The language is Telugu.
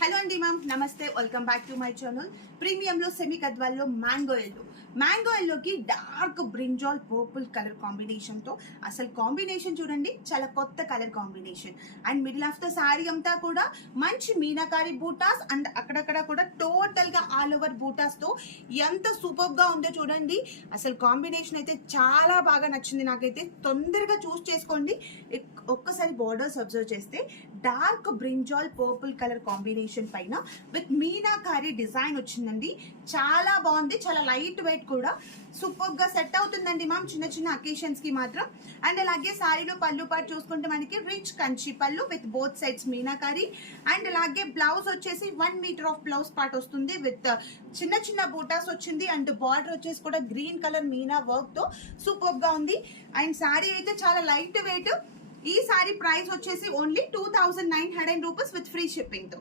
హలో అండి ma'am, namaste. Welcome back to my channel. ప్రీమియంలో సెమీ గద్వాల్లో మ్యాంగో ఎల్లోకి డార్క్ బ్రింజాల్ పర్పుల్ కలర్ కాంబినేషన్తో అసలు కాంబినేషన్ చూడండి, చాలా కొత్త colour combination. And middle of the sari అంతా కూడా మంచి మీనాకారి బూటాస్ అండ్ అక్కడక్కడ కూడా టోటల్గా ఆల్ ఓవర్ బూటాస్తో ఎంత సూపర్గా ఉందో చూడండి. అసలు కాంబినేషన్ అయితే చాలా బాగా నచ్చింది నాకైతే. తొందరగా చూస్ చేసుకోండి. ఒక్కసారి బోర్డర్స్ అబ్జర్వ్ చేస్తే dark brinjal purple colour combination పైన విత్ మీనాకారి డిజైన్ వచ్చిందండి. చాలా బాగుంది, చాలా లైట్ వెయిట్ కూడా సూపర్ గా సెట్ అవుతుందండి మ్యామ్ చిన్న చిన్న అకేషన్స్ కి మాత్రం. అండ్ అలాగే సారీలో పళ్ళు పాటు చూసుకుంటే మనకి రిచ్ కంచి పళ్ళు with both sides meenakari. And అలాగే బ్లౌజ్ వచ్చేసి 1 మీటర్ ఆఫ్ బ్లౌజ్ పార్ట్ వస్తుంది విత్ చిన్న చిన్న బూటాస్ వచ్చింది. అండ్ బార్డర్ వచ్చేసి కూడా గ్రీన్ కలర్ మీనా వర్క్ తో సూపర్ గా ఉంది. అండ్ సారీ అయితే చాలా లైట్ వెయిట్. ఈ సారీ ప్రైస్ వచ్చేసి only 2900 rupees with free shipping తో.